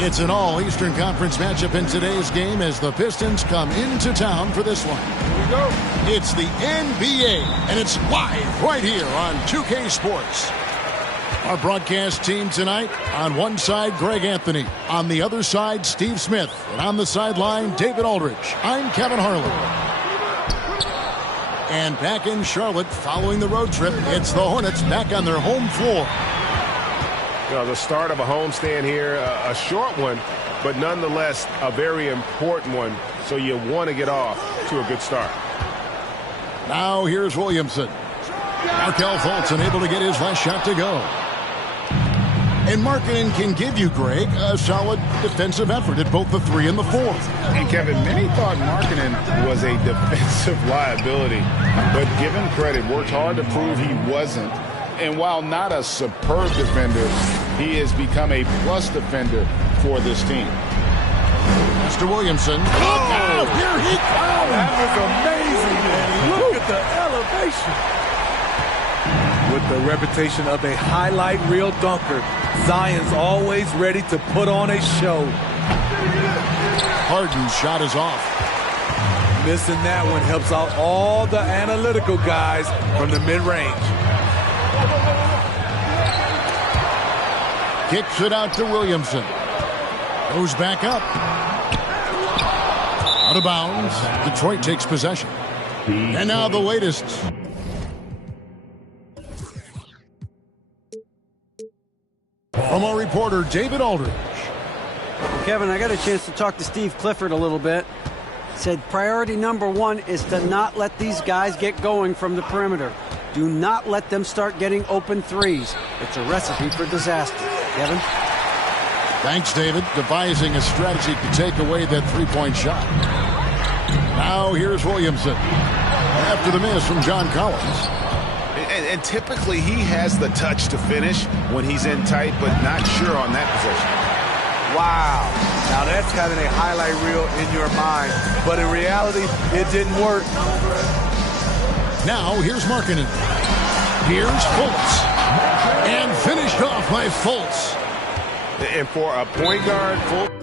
It's an all-Eastern Conference matchup in today's game as the Pistons come into town for this one. Here we go. It's the NBA, and it's live right here on 2K Sports. Our broadcast team tonight, on one side, Greg Anthony. On the other side, Steve Smith. And on the sideline, David Aldridge. I'm Kevin Harlan. And back in Charlotte, following the road trip, it's the Hornets back on their home floor. You know, the start of a homestand here, a short one, but nonetheless a very important one. So you want to get off to a good start. Now here's Williamson. Markelle Fultz unable to get his last shot to go. And Markkanen can give you, Greg, a solid defensive effort at both the 3 and the 4. And Kevin, many thought Markkanen was a defensive liability, but given credit, worked hard to prove he wasn't. And while not a superb defender, he has become a plus defender for this team. Mr. Williamson. Look out! Here he comes! That was amazing, man. Look at the elevation. With the reputation of a highlight reel dunker, Zion's always ready to put on a show. Harden's shot is off. Missing that one helps out all the analytical guys from the mid-range. Kicks it out to Williamson. Goes back up. Out of bounds. Detroit takes possession. And now the latest. From our reporter, David Aldridge. Kevin, I got a chance to talk to Steve Clifford a little bit. Said priority number 1 is to not let these guys get going from the perimeter. Do not let them start getting open threes. It's a recipe for disaster. Kevin? Thanks, David. Devising a strategy to take away that three-point shot. Now here's Williamson. After the miss from John Collins. And typically he has the touch to finish when he's in tight, but not sure on that possession. Wow. Now that's having a highlight reel in your mind. But in reality, it didn't work. Now here's Markkanen. Here's Fultz. And finished off by Fultz. And for a point guard, Fultz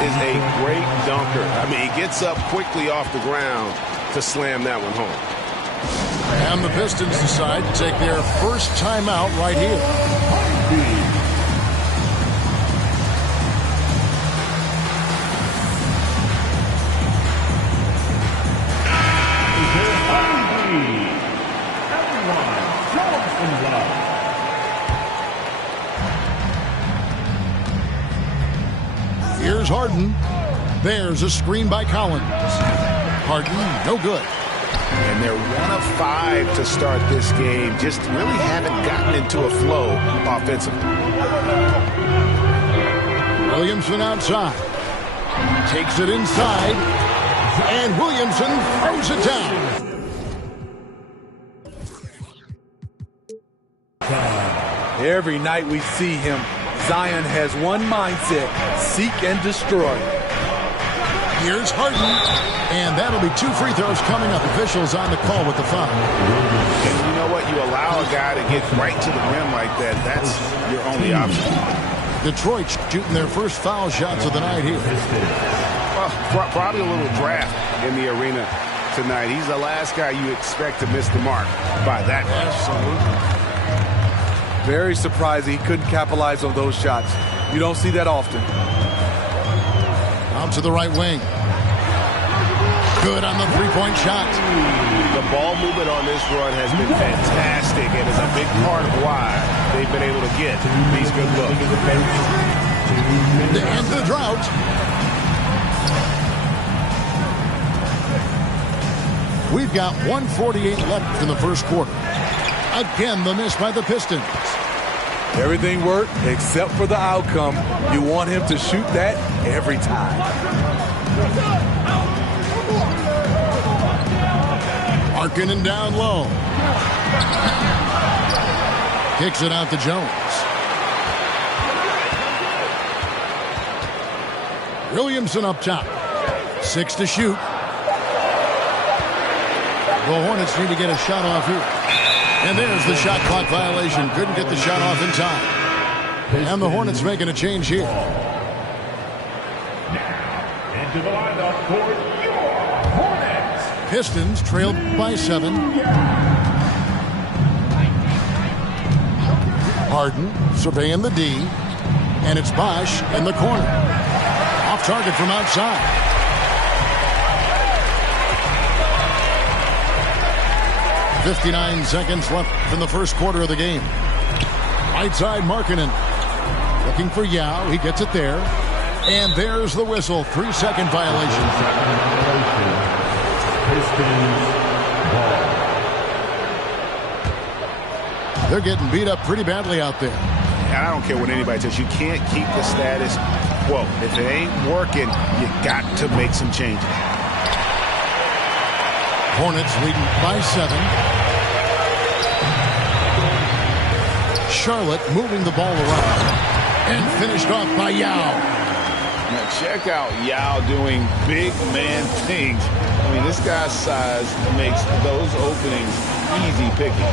is a great dunker. I mean, he gets up quickly off the ground to slam that one home. And the Pistons decide to take their first timeout right here. Here's Harden. There's a screen by Collins. Harden, no good. And they're 1 of 5 to start this game. Just really haven't gotten into a flow offensively. Williamson outside. Takes it inside. And Williamson throws it down. Every night we see him, Zion has one mindset: seek and destroy. Here's Harden. And that'll be 2 free throws coming up. Officials on the call with the foul. And you know what? You allow a guy to get right to the rim like that. That's your only option. Detroit shooting their first foul shots of the night here. Well, probably a little draft in the arena tonight. He's the last guy you expect to miss the mark by that much. Absolutely. Very surprised he couldn't capitalize on those shots. You don't see that often. Out to the right wing. Good on the three-point shot. The ball movement on this run has been fantastic and is a big part of why they've been able to get these good looks. To end the drought. We've got 1:48 left in the first quarter. Again, the miss by the Pistons. Everything worked except for the outcome. You want him to shoot that every time. Markkanen down low. Kicks it out to Jones. Williamson up top. 6 to shoot. The Hornets need to get a shot off here. And there's the shot clock violation. Couldn't get the shot off in time. And the Hornets making a change here. Into the lineup for your Hornets. Pistons trailed by 7. Harden surveying the D. And it's Bosh in the corner. Off target from outside. .59 seconds left in the first quarter of the game. Right side, Markkanen. Looking for Yao. He gets it there. And there's the whistle. 3-second violation. They're getting beat up pretty badly out there. And I don't care what anybody says. You can't keep the status quo. If it ain't working, you got to make some changes. Hornets leading by 7. Charlotte moving the ball around. And finished off by Yao. Now check out Yao doing big man things. I mean, this guy's size makes those openings easy picking.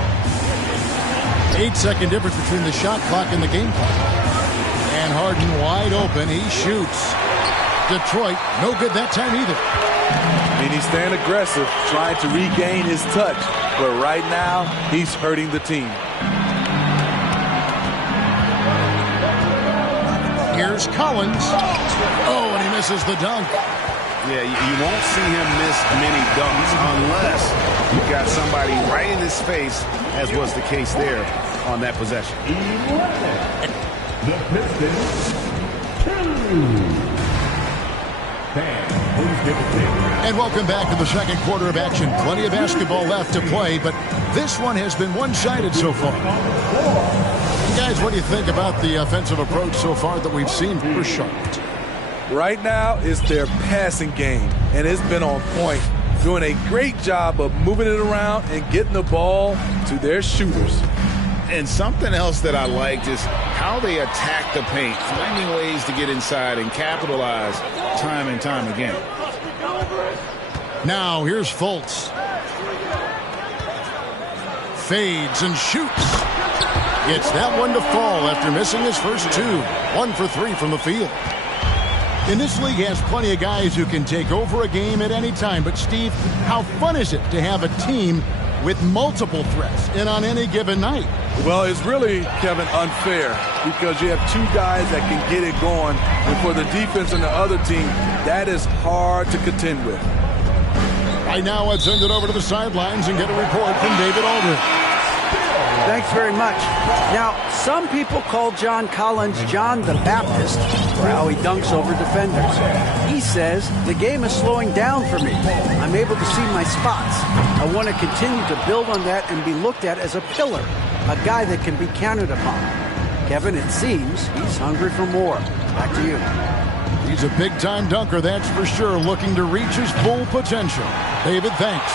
8-second difference between the shot clock and the game clock. And Harden wide open. He shoots. Detroit, no good that time either. I mean, he's staying aggressive, trying to regain his touch. But right now, he's hurting the team. Here's Collins. Oh, and he misses the dunk. Yeah, you won't see him miss many dunks unless you've got somebody right in his face, as was the case there on that possession. The Pistons 2. And welcome back to the second quarter of action. Plenty of basketball left to play, but this one has been one-sided so far. Guys, what do you think about the offensive approach so far that we've seen for Charlotte? Right now, it's their passing game, and it's been on point. Doing a great job of moving it around and getting the ball to their shooters. And something else that I liked is how they attack the paint, finding ways to get inside and capitalize time and time again. Now here's Fultz. Fades and shoots. Gets that one to fall after missing his first 2. 1 for 3 from the field. And this league has plenty of guys who can take over a game at any time. But, Steve, how fun is it to have a team with multiple threats and on any given night? Well, it's really, Kevin, unfair because you have 2 guys that can get it going. And for the defense and the other team, that is hard to contend with. Right now, let's send it over to the sidelines and get a report from David Aldridge. Thanks very much. Now, some people call John Collins John the Baptist for how he dunks over defenders. He says, the game is slowing down for me. I'm able to see my spots. I want to continue to build on that and be looked at as a pillar, a guy that can be counted upon. Kevin, it seems he's hungry for more. Back to you. He's a big-time dunker, that's for sure, looking to reach his full potential. David, thanks.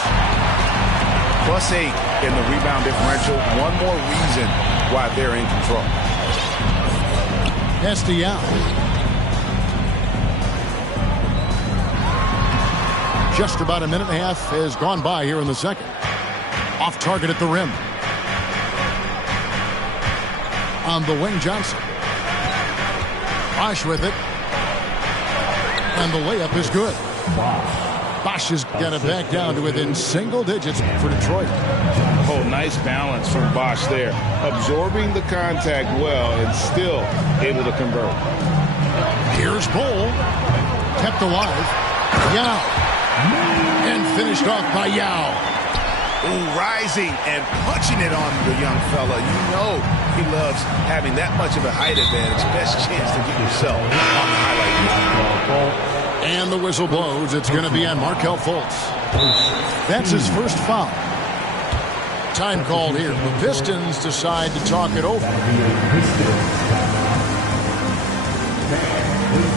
+8 in the rebound differential. One more reason why they're in control. Estial. Just about a minute and a half has gone by here in the second. Off target at the rim. On the wing, Johnson. Bosh with it. And the layup is good. Bosh has got it back down to within single digits for Detroit. Oh, nice balance from Bosh there. Absorbing the contact well and still able to convert. Here's Bol. Kept alive. Yao. And finished off by Yao. Ooh, rising and punching it on the young fella. You know he loves having that much of a height advantage. Best chance to get yourself on the highlight reel. And the whistle blows. It's going to be on Markelle Fultz. That's his first foul. Time called here. The Pistons decide to talk it over. Please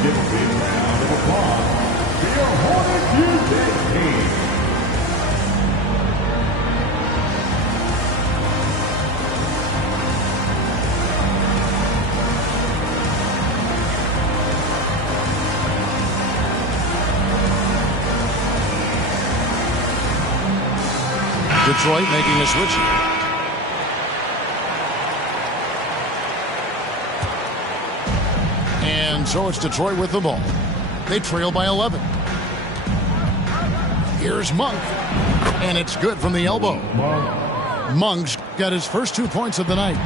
give a big round of applause for your Hornets music team. Detroit making a switch. And so it's Detroit with the ball. They trail by 11. Here's Monk. And it's good from the elbow. Monk's got his first 2 points of the night.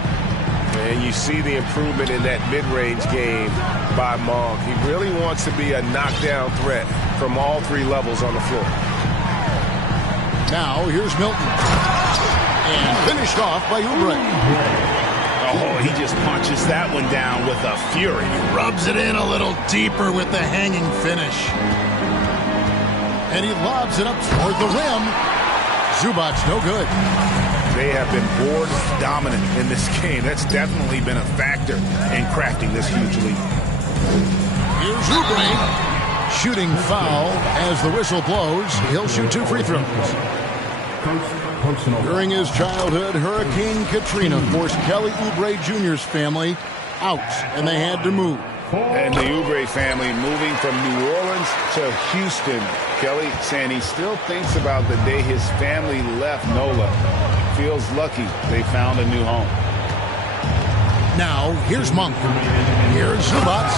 And you see the improvement in that mid-range game by Monk. He really wants to be a knockdown threat from all 3 levels on the floor. Now here's Milton. And finished off by Oubre. Oh, he just punches that one down with a fury. Rubs it in a little deeper with the hanging finish. And he lobs it up toward the rim. Zubac no good. They have been board dominant in this game. That's definitely been a factor in crafting this huge lead. Here's Oubre. Shooting foul as the whistle blows. He'll shoot 2 free throws. During his childhood, Hurricane Katrina forced Kelly Oubre Jr.'s family out, and they had to move. And the Oubre family moving from New Orleans to Houston. Kelly saying he still thinks about the day his family left NOLA. Feels lucky they found a new home. Now, here's Monk. Here's Zubac.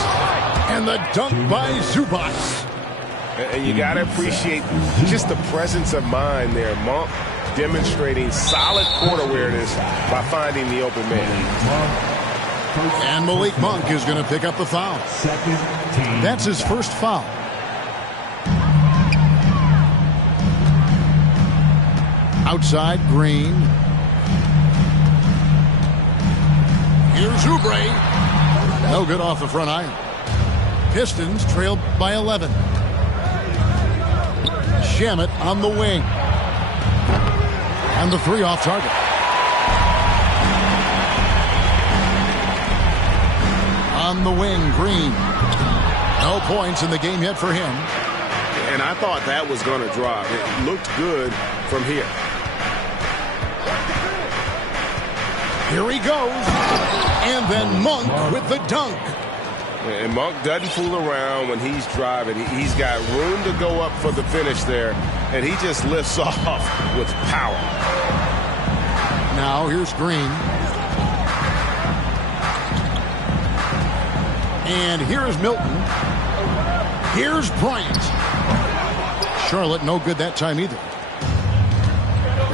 And the dunk by Zubac. And you got to appreciate just the presence of mind there. Monk demonstrating solid court awareness by finding the open man. And Malik Monk is going to pick up the foul. That's his first foul. Outside, Green. Here's Oubre. No good off the front iron. Pistons trailed by 11. Shamet on the wing. And the 3 off target. On the wing, Green. No points in the game yet for him. And I thought that was going to drop. It looked good from here. Here he goes. And then Monk with the dunk. And Monk doesn't fool around when he's driving. He's got room to go up for the finish there. And he just lifts off with power. Now here's Green. And here's Milton. Here's Bryant. Charlotte no good that time either.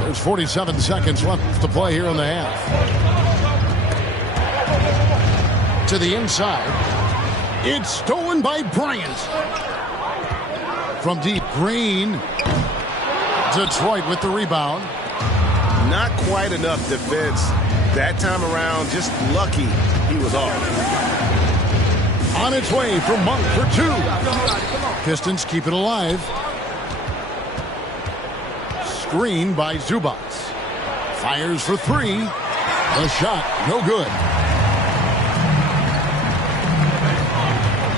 There's 47 seconds left to play here in the half. To the inside. It's stolen by Bryant. From deep, Green. Detroit with the rebound. Not quite enough defense that time around. Just lucky he was off. On its way from Monk for 2. Pistons keep it alive. Screen by Zubac. Fires for 3. The shot, no good.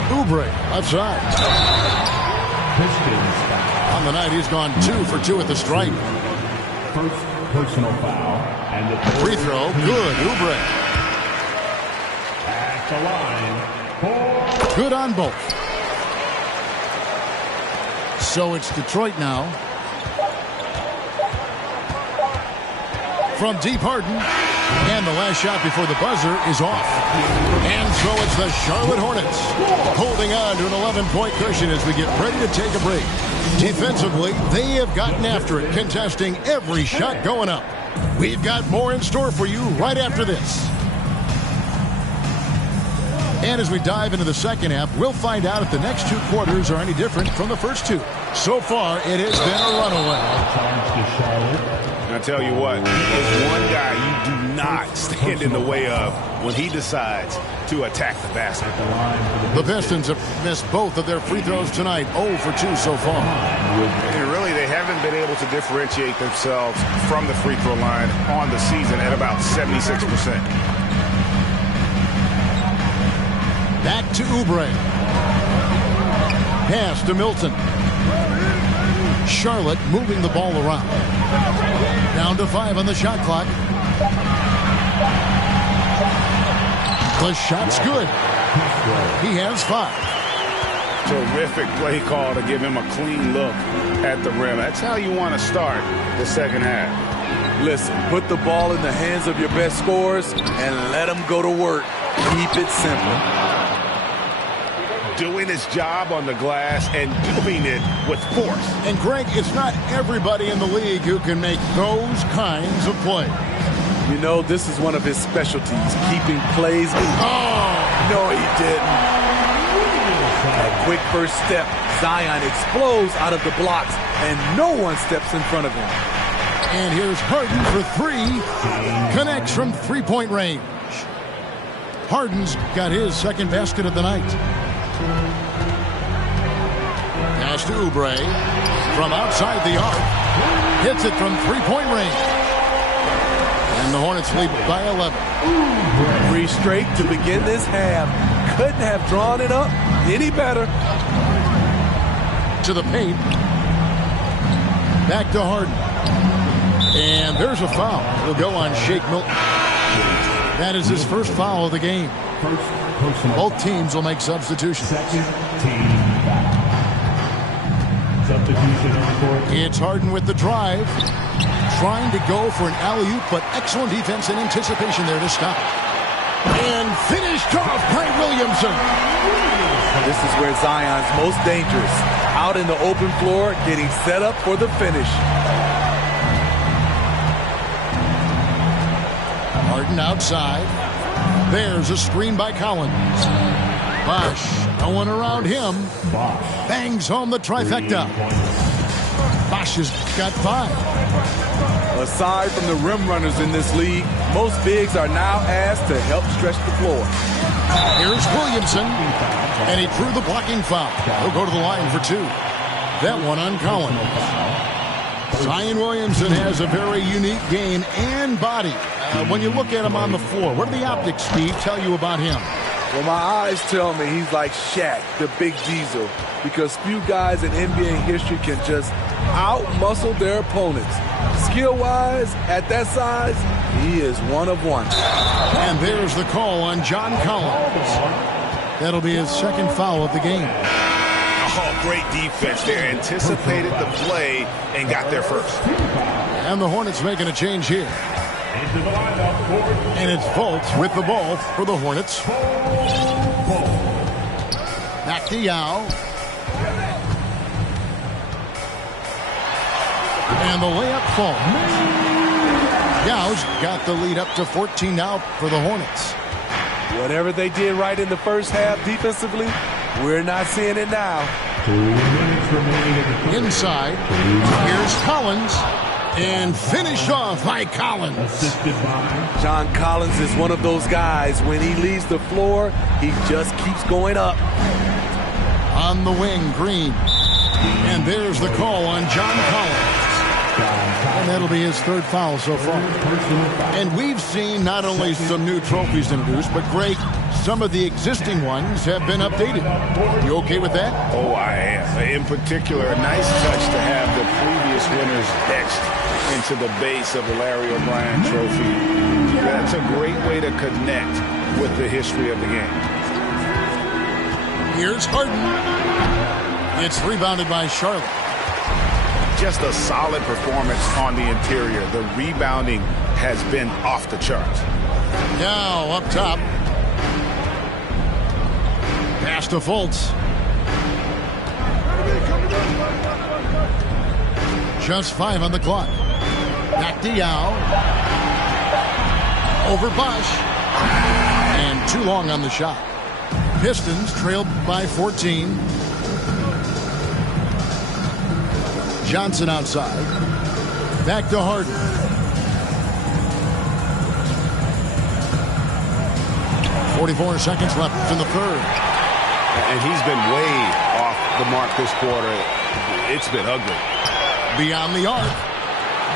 Oubre, outside. On the night, he's gone 2 for 2 at the stripe. First personal foul. And the Free throw, good, Oubre. At the line. Good on both. So it's Detroit now. From deep, Harden. And the last shot before the buzzer is off. And so it's the Charlotte Hornets holding on to an 11-point cushion as we get ready to take a break. Defensively, they have gotten after it, contesting every shot going up. We've got more in store for you right after this. And as we dive into the second half, we'll find out if the next 2 quarters are any different from the first 2. So far, it has been a runaway. I tell you what, there's one guy you do not stand in the way of when he decides to attack the basket. The Pistons have missed both of their free throws tonight, 0 for 2 so far. And really, they haven't been able to differentiate themselves from the free throw line on the season at about 76%. Back to Oubre. Pass to Milton. Charlotte moving the ball around. Down to 5 on the shot clock. The shot's good. He has 5. Terrific play call to give him a clean look at the rim. That's how you want to start the second half. Listen, put the ball in the hands of your best scorers and let them go to work. Keep it simple. Doing his job on the glass and doing it with force. And Greg, it's not everybody in the league who can make those kinds of plays. You know, this is one of his specialties, keeping plays. Oh! No, he didn't. That quick first step, Zion explodes out of the blocks, and no one steps in front of him. And here's Harden for three. Connects from three-point range. Harden's got his second basket of the night. Pass to Oubre. From outside the arc. Hits it from three-point range. And the Hornets lead by 11. 3 straight to begin this half. Couldn't have drawn it up any better. To the paint. Back to Harden. And there's a foul. It'll go on Shake Milton. That is his first foul of the game. Both teams will make substitutions. Second team foul. Substitution on the court. It's Harden with the drive. Trying to go for an alley-oop, but excellent defense and anticipation there to stop it. And finished off by Williamson. This is where Zion's most dangerous. Out in the open floor, getting set up for the finish. Harden outside. There's a screen by Collins. Bosh, no one around him. Bangs home the trifecta. Bosh has got 5. Aside from the rim runners in this league, most bigs are now asked to help stretch the floor. Here's Williamson, and he drew the blocking foul. He'll go to the line for 2. That one on Collins. Zion Williamson has a very unique game and body. When you look at him on the floor, what do the optics, Steve, tell you about him? Well, my eyes tell me he's like Shaq, the big diesel, because few guys in NBA history can just out-muscle their opponents. Skill-wise, at that size, he is one of one. And there's the call on John Collins. That'll be his second foul of the game. Oh, great defense there. Anticipated the play and got there first. And the Hornets making a change here. And it's Fultz with the ball for the Hornets. Back to Yao. And the layup falls. Yao's got the lead up to 14 now for the Hornets. Whatever they did right in the first half defensively, we're not seeing it now. 2 minutes remaining in the first. Inside, here's Collins. And finished off by Collins. Assisted by John Collins is one of those guys. When he leaves the floor, he just keeps going up. On the wing, Green. And there's the call on John Collins. And that'll be his third foul so far. And we've seen not only some new trophies introduced, but Greg, some of the existing ones have been updated. You okay with that? Oh, I am. In particular, a nice touch to have the previous winners etched into the base of the Larry O'Brien Trophy. That's a great way to connect with the history of the game. Here's Harden. It's rebounded by Charlotte. Just a solid performance on the interior. The rebounding has been off the charts. Now up top. Pass to Fultz. Just 5 on the clock. Back to Yao. Over Bosh. And too long on the shot. Pistons trailed by 14. Johnson outside. Back to Harden. .44 seconds left in the third. And he's been way off the mark this quarter. It's been ugly. Beyond the arc.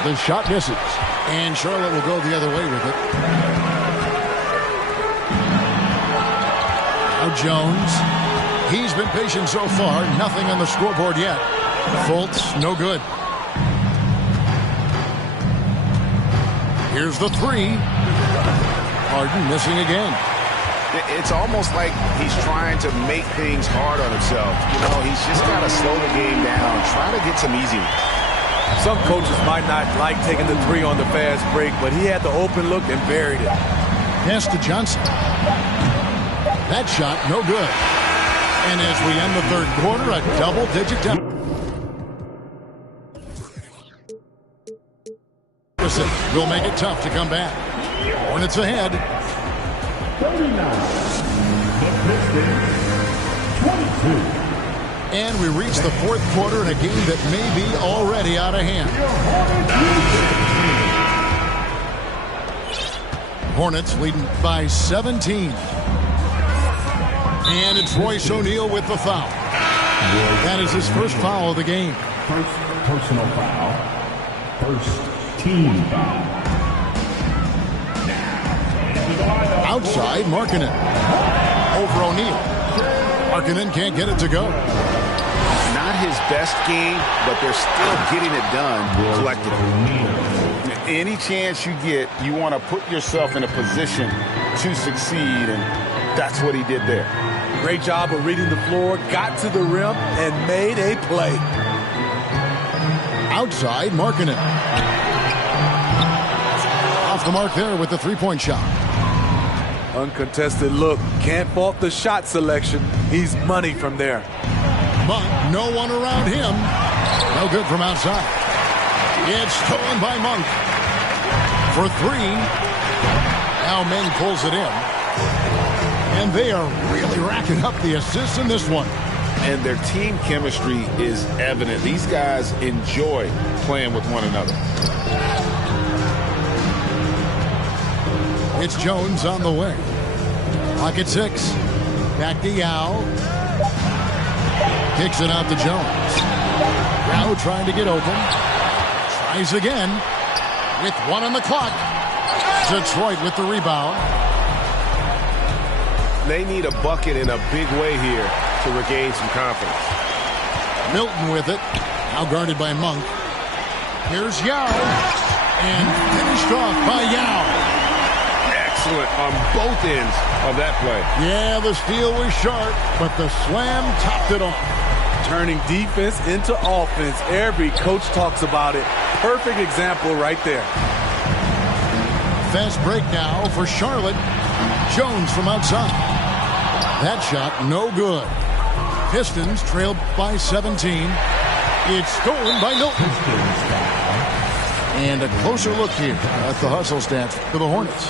The shot misses. And Charlotte will go the other way with it. Now Jones. He's been patient so far. Nothing on the scoreboard yet. Fultz, no good. Here's the 3. Harden missing again. It's almost like he's trying to make things hard on himself. You know, he's just got to slow the game down, try to get some easy ones. Some coaches might not like taking the 3 on the fast break, but he had the open look and buried it. Pass to Johnson. That shot, no good. And as we end the third quarter, a double-digit deficit. Will make it tough to come back. Hornets ahead. 39. The Pistons, 22. And we reach the fourth quarter in a game that may be already out of hand. Hornets leading by 17. And it's Royce O'Neal with the foul. That is his first foul of the game. First personal foul. First team foul. Outside, Markkanen. Over O'Neal. Markkanen can't get it to go. Not his best game, but they're still getting it done collectively. Any chance you get, you want to put yourself in a position to succeed, and that's what he did there. Great job of reading the floor, got to the rim, and made a play. Outside, Markkanen. Off the mark there with the three-point shot. Uncontested look. Can't fault the shot selection. He's money from there. Monk, no one around him. No good from outside. It's stolen by Monk. For 3. Now Meng pulls it in. And they are really racking up the assists in this one. And their team chemistry is evident. These guys enjoy playing with one another. It's Jones on the way. Clock at 6. Back to Yao. Kicks it out to Jones. Yao trying to get open. Tries again. With 1 on the clock. Detroit with the rebound. They need a bucket in a big way here to regain some confidence. Milton with it. Now guarded by Monk. Here's Yao. And finished off by Yao. Excellent on both ends of that play. Yeah, the steal was sharp, but the slam topped it off. Turning defense into offense. Every coach talks about it. Perfect example right there. Fast break now for Charlotte. Jones from outside. That shot no good. Pistons trailed by 17. It's stolen by Milton. And a closer look here at the hustle stats for the Hornets.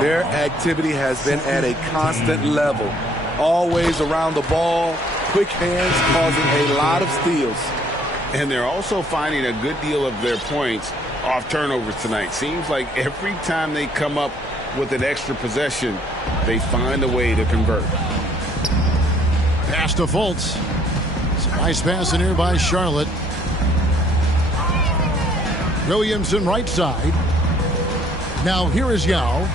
Their activity has been at a constant level. Always around the ball, quick hands causing a lot of steals. And they're also finding a good deal of their points off turnovers tonight. Seems like every time they come up with an extra possession, they find a way to convert. Pass to Fultz. It's a nice pass in here by Charlotte. Williamson right side. Now here is Yao.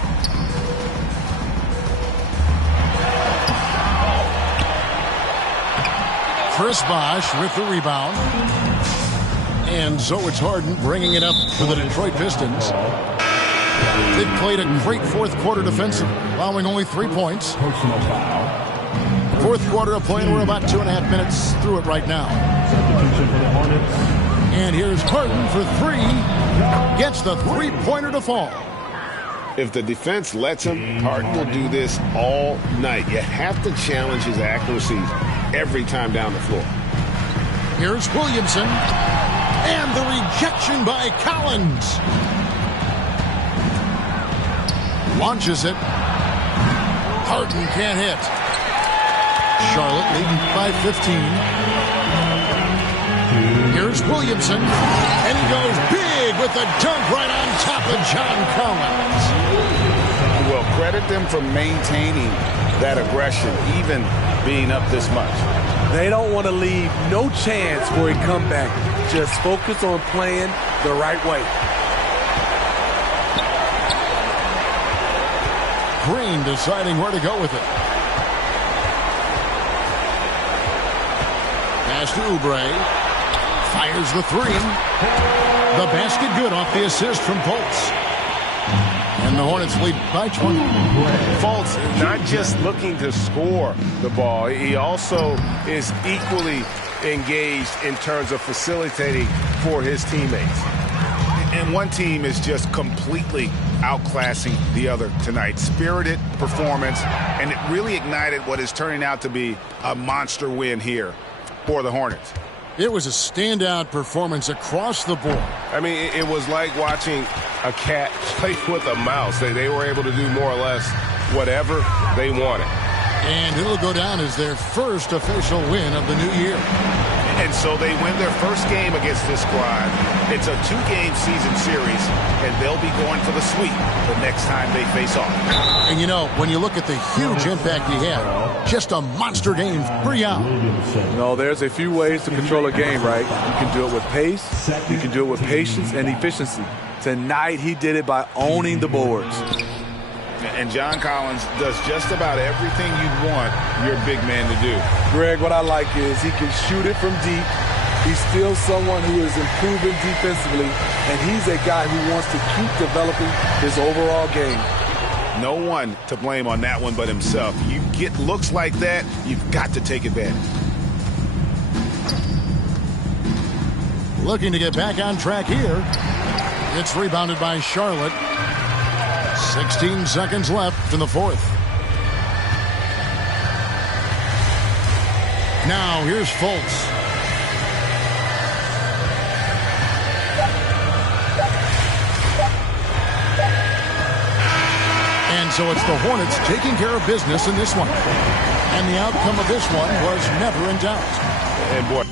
Chris Bosh with the rebound. And so it's Harden bringing it up for the Detroit Pistons. They've played a great fourth quarter defensively, allowing only 3 points. Personal foul. Fourth quarter of play, and we're about 2.5 minutes through it right now. Substitution for the Hornets. And here's Harden for 3. Gets the three-pointer to fall. If the defense lets him, Harden will do this all night. You have to challenge his accuracy every time down the floor. Here's Williamson. And the rejection by Collins. Launches it. Harden can't hit. Charlotte leading by 15. Here's Williamson. And he goes big with the dunk right on top of John Collins. Well, credit them for maintaining that aggression, even being up this much. They don't want to leave no chance for a comeback. Just focus on playing the right way. Green deciding where to go with it. Pass to Oubre. Fires the 3. The basket good off the assist from Fultz. And the Hornets lead by 20. Fultz not just looking to score the ball, he also is equally engaged in terms of facilitating for his teammates. And one team is just completely outclassing the other tonight. Spirited performance, and it really ignited what is turning out to be a monster win here for the Hornets. It was a standout performance across the board. I mean, it was like watching a cat play with a mouse. They were able to do more or less whatever they wanted. And it'll go down as their first official win of the new year. And so they win their first game against this squad. It's a 2-game season series, and they'll be going for the sweep the next time they face off. And you know, when you look at the huge impact he had, just a monster game for Yao. No, there's a few ways to control a game, right? You can do it with pace, you can do it with patience and efficiency. Tonight, he did it by owning the boards. And John Collins does just about everything you'd want your big man to do. Greg, what I like is he can shoot it from deep. He's still someone who is improving defensively, and he's a guy who wants to keep developing his overall game. No one to blame on that one but himself. You get looks like that, you've got to take advantage. Looking to get back on track here. It's rebounded by Charlotte. 16 seconds left in the fourth. Now here's Fultz. And so it's the Hornets taking care of business in this one. And the outcome of this one was never in doubt. And boy,